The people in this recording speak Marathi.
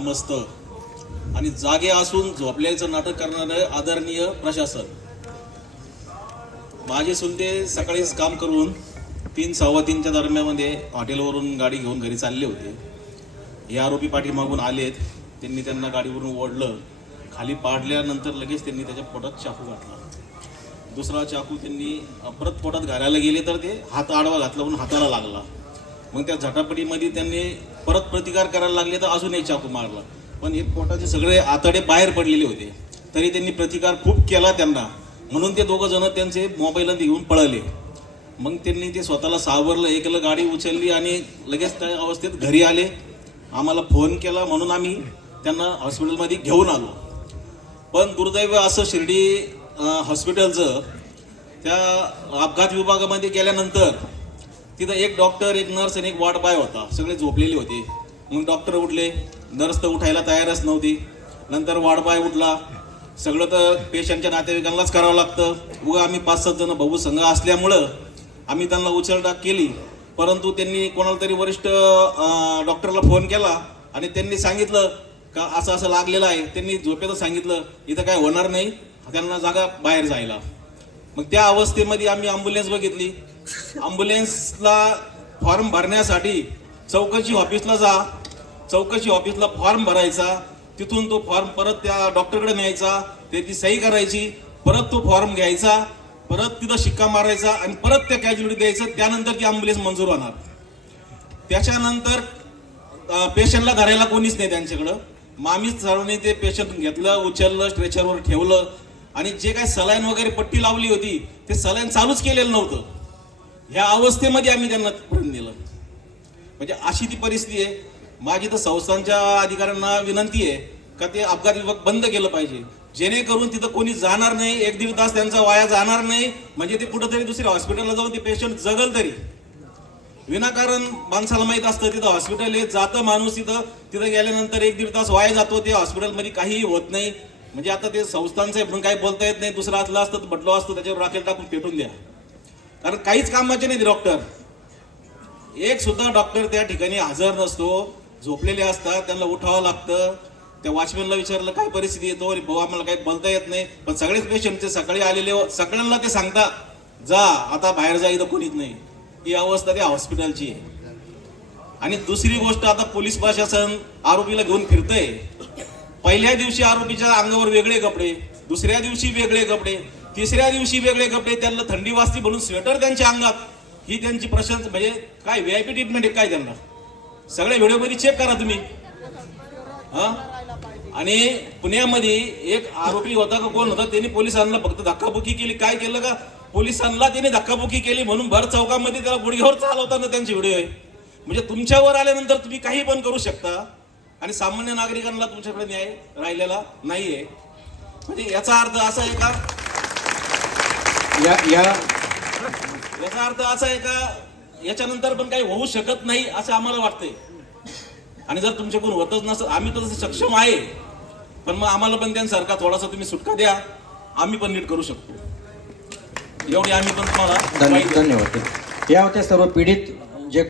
मस्त. आणि जागे असून झोपल्याचं नाटक करणारं आदरणीय प्रशासन. माझे सुनते सकाळीच काम करून तीन सव्वा तीनच्या दरम्यामध्ये हॉटेलवरून गाडी घेऊन घरी चालले होते. हे आरोपी पाठीमागून आलेत. त्यांनी त्यांना गाडीवरून ओढलं. खाली पाडल्यानंतर लगेच त्यांनी त्याच्या पोटात चाकू घातला. दुसरा चाकू त्यांनी परत पोटात घालायला गेले तर ते हात आडवा घातला म्हणून हाताला लागला. मग त्या झटापटीमध्ये त्यांनी परत प्रतिकार करायला लागले तर अजूनही चाकू मारला पण हे पोटाचे सगळे आतडे बाहेर पडलेले होते. तरी त्यांनी प्रतिकार खूप केला त्यांना. म्हणून ते दोघं जण त्यांचे मोबाईल घेऊन पळाले. मग त्यांनी ते स्वतःला सावरलं एकलं गाडी उचलली आणि लगेच त्या अवस्थेत घरी आले. आम्हाला फोन केला म्हणून आम्ही त्यांना हॉस्पिटलमध्ये घेऊन आलो. पण दुर्दैव असं शिर्डी हॉस्पिटलचं त्या अपघात विभागामध्ये गेल्यानंतर तिथं एक डॉक्टर एक नर्स आणि एक वॉर्ड बाय होता. सगळे झोपलेले होते. मग डॉक्टर उठले. नर्स तर उठायला तयारच नव्हती. नंतर वॉर्ड बाय उठला. सगळं तर पेशंटच्या नातेवाईकांनाच करावं लागतं. उगा आम्ही पाच सात जण भाऊ संघ असल्यामुळं आम्ही त्यांना उचलटाक केली. परंतु त्यांनी कोणाला तरी वरिष्ठ डॉक्टरला फोन केला आणि त्यांनी सांगितलं का असं असं लागलेलं आहे. त्यांनी झोपेतच सांगितलं इथं काय होणार नाही. त्यांना जागा बाहेर जायला. मग त्या अवस्थेमध्ये आम्ही ॲम्ब्युलन्स बघितली. ॲम्ब्युलन्सला फॉर्म भरण्यासाठी चौकशी ऑफिसला जा. चौकशी ऑफिसला फॉर्म भरायचा. तिथून तो फॉर्म परत त्या डॉक्टरकडे न्यायचा. त्याची सही करायची. परत तो फॉर्म घ्यायचा. परत तिथं शिक्का मारायचा आणि परत त्या कॅज्युलिटी द्यायचं. त्यानंतर ती ॲम्ब्युलन्स मंजूर होणार. त्याच्यानंतर पेशंटला धरायला कोणीच नाही त्यांच्याकडं. मग आम्हीच सर्वांनी ते पेशंट घेतलं उचललं स्ट्रेचरवर ठेवलं. आणि जे काही सलाईन वगैरे पट्टी लावली होती ते सलाईन चालूच केलेलं नव्हतं. ह्या अवस्थेमध्ये आम्ही त्यांना पुढे नेलं म्हणजे अशी ती परिस्थिती आहे. माझी तर संस्थांच्या अधिकाऱ्यांना विनंती आहे का ते अपघात विभाग बंद केलं पाहिजे. जेणेकरून तिथं कोणी जाणार नाही एक दीड तास त्यांचा वाया जाणार नाही. म्हणजे ते कुठंतरी दुसऱ्या हॉस्पिटलला जाऊन ते पेशंट जगल तरी. विनाकारण माणसाला माहीत असतं तिथं हॉस्पिटल हे जातं माणूस तिथं तिथं गेल्यानंतर एक दीड तास वाया जातो ते हॉस्पिटलमध्ये काहीही होत नाही. म्हणजे आता ते संस्थांचं म्हणून काही बोलता येत नाही दुसरा असलं असतं तर बटलो असतो त्याच्यावर राखेल टाकून पेटून द्या. कारण काहीच कामाचे नाही डॉक्टर एक सुद्धा डॉक्टर त्या ठिकाणी हजर नसतो झोपलेले असतात त्यांना उठावं लागतं. त्या वॉचमॅनला विचारलं काय परिस्थिती येतो अरे भाऊ आम्हाला काही बोलता येत नाही. पण सगळेच पेशंट ते सकाळी आलेले सगळ्यांना ते सांगता जा आता बाहेर जा इथं कोणीच नाही. ही अवस्था त्या हॉस्पिटलची आहे. आणि दुसरी गोष्ट आता पोलीस प्रशासन आरोपीला घेऊन फिरतंय. पहिल्या दिवशी आरोपीच्या अंगावर वेगळे कपडे दुसऱ्या दिवशी वेगळे कपडे. तिसऱ्या दिवशी वेगळे कपडे त्यांना थंडी वाजती म्हणून स्वेटर त्यांच्या अंगात. ही त्यांची प्रशंस म्हणजे काय व्ही आय ट्रीटमेंट आहे काय त्यांना? सगळ्या व्हिडिओमध्ये चेक करा तुम्ही. आणि पुण्यामध्ये एक आरोपी होता का कोण होता त्यांनी पोलिसांना फक्त धक्काबुक्की केली. काय केलं का? पोलिसांना त्यांनी धक्काबुक्की केली म्हणून भर चौकामध्ये त्याला गुडघ्यावर चालवताना त्यांचे व्हिडिओ आहे. म्हणजे तुमच्यावर आल्यानंतर तुम्ही काही पण करू शकता. आणि सामान्य नागरिकांना तुमच्याकडे न्याय राहिलेला नाहीये. म्हणजे याचा अर्थ असा आहे का? या या. याचा अर्थ असा आहे का याच्यानंतर पण काही होऊ शकत नाही असं आम्हाला वाटतंय. आणि जर तुमच्याकडून होतच नसत आम्ही तर सक्षम आहे. पण मग आम्हाला पण त्यांसारखा थोडासा तुम्ही सुटका द्या. आम्ही पण नीट करू शकतो. एवढी आम्ही पण तुम्हाला. धन्यवाद. या होत्या सर्व पीडित